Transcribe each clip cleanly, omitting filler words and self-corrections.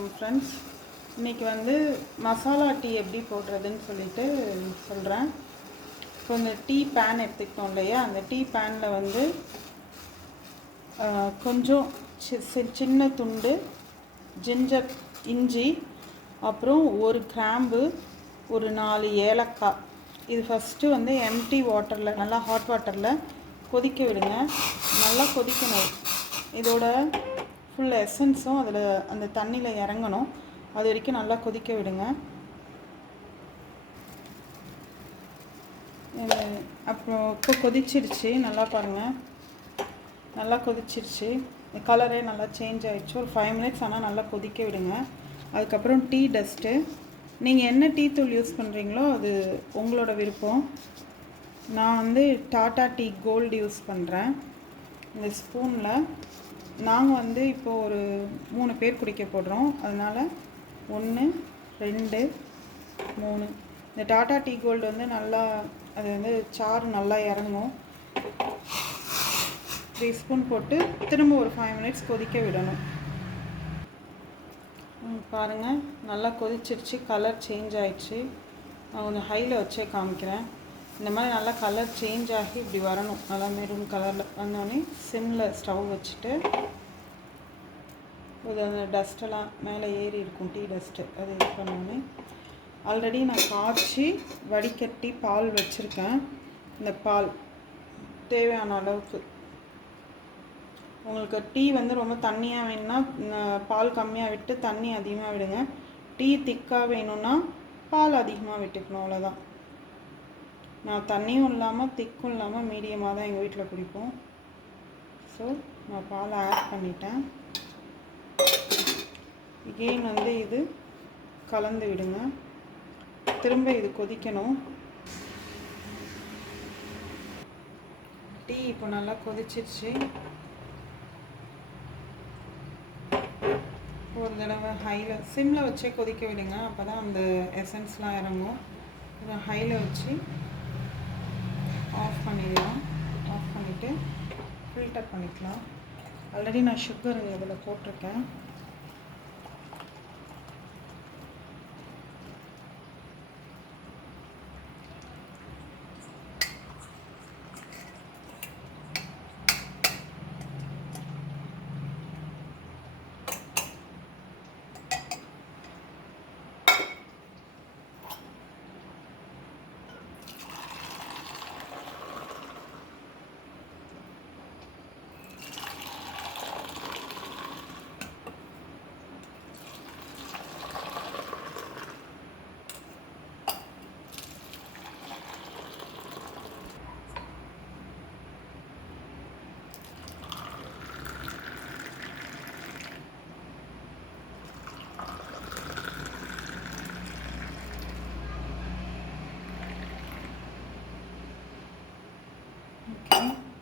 Friends, இன்றைக்கி வந்து masala tea எப்படி போடுறதுன்னு சொல்லிட்டு சொல்கிறேன். இப்போ இந்த டீ பேன் எடுத்துக்கிட்டோம் இல்லையா, அந்த டீ பேனில் வந்து கொஞ்சம் சின்ன துண்டு ஜிஞ்சர், இஞ்சி, அப்புறம் ஒரு கிராம்பு, ஒரு 4 ஏலக்காய். இது ஃபஸ்ட்டு வந்து எம்டி வாட்டரில், நல்லா ஹாட் வாட்டரில் கொதிக்க விடுங்க. நல்லா கொதிக்கணும். இதோட ஃபுல் எசன்ஸும் அதில் அந்த தண்ணியில் இறங்கணும். அது வரைக்கும் நல்லா கொதிக்க விடுங்க. அப்புறம் இப்போ கொதிச்சிருச்சு, நல்லா பாருங்கள், நல்லா கொதிச்சிருச்சு. கலரே நல்லா சேஞ்ச் ஆகிடுச்சு. ஒரு 5 மினிட்ஸ் ஆனால் நல்லா கொதிக்க விடுங்க. அதுக்கப்புறம் டீ டஸ்ட்டு, நீங்கள் என்ன டீ தூள் யூஸ் பண்ணுறீங்களோ அது உங்களோட விருப்பம். நான் வந்து டாடா டீ கோல்டு யூஸ் பண்ணுறேன். இந்த ஸ்பூனில் நாங்கள் வந்து இப்போது ஒரு 3 பேர் குடிக்க போடுறோம். அதனால் 1, 2, 3. இந்த டாடா டீ கோல்டு வந்து நல்லா, அது வந்து சாறு நல்லா இறங்கும். 3 ஸ்பூன் போட்டு திரும்ப ஒரு 5 மினிட்ஸ் கொதிக்க விடணும். பாருங்கள், நல்லா கொதிச்சிருச்சு, கலர் சேஞ்ச் ஆகிடுச்சு. நான் கொஞ்சம் ஹையில் வச்சே காமிக்கிறேன். இந்த மாதிரி நல்லா கலர் சேஞ்ச் ஆகி இப்படி வரணும். நல்லா மெரூன் கலரில் வந்தோடனே சிம்மில் ஸ்டவ் வச்சுட்டு, இது அந்த டஸ்ட்டெல்லாம் மேலே ஏறி இருக்கும், டீ டஸ்ட்டு, அது இது பண்ணோடனே ஆல்ரெடி நான் காய்ச்சி வடிகட்டி பால் வச்சுருக்கேன். இந்த பால் தேவையான அளவுக்கு, உங்களுக்கு டீ வந்து ரொம்ப தண்ணியாக வேணும்னா பால் கம்மியாக விட்டு தண்ணி அதிகமாக விடுங்க. டீ திக்காக வேணும்னா பால் அதிகமாக விட்டுக்கணும், அவ்வளோதான். நான் தண்ணியும் இல்லாமல் திக்கும் இல்லாமல் மீடியமாக தான் எங்கள் வீட்டில் குடிப்போம். ஸோ நான் பாலை ஆட் பண்ணிட்டேன். எகெயின் வந்து இது கலந்து விடுங்க. திரும்ப இது கொதிக்கணும். டீ இப்போ நல்லா கொதிச்சிருச்சு. ஒரு தடவை ஹையில், சிம்மில் வச்சே கொதிக்க விடுங்க. அப்போ தான் அந்த எசன்ஸ்லாம் இறங்கும். ஹையில் வச்சு ஆஃப் பண்ணிடலாம். ஆஃப் பண்ணிவிட்டு ஃபில்டர் பண்ணிக்கலாம். ஆல்ரெடி நான் சுகர் இதில் போட்டிருக்கேன்.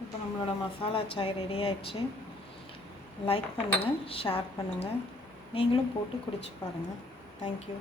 இப்போ நம்மளோட மசாலா சாய் ரெடி ஆயிடுச்சு. லைக் பண்ணுங்கள், ஷேர் பண்ணுங்கள், நீங்களும் போட்டு குடிச்சு பாருங்கள். தேங்க்யூ.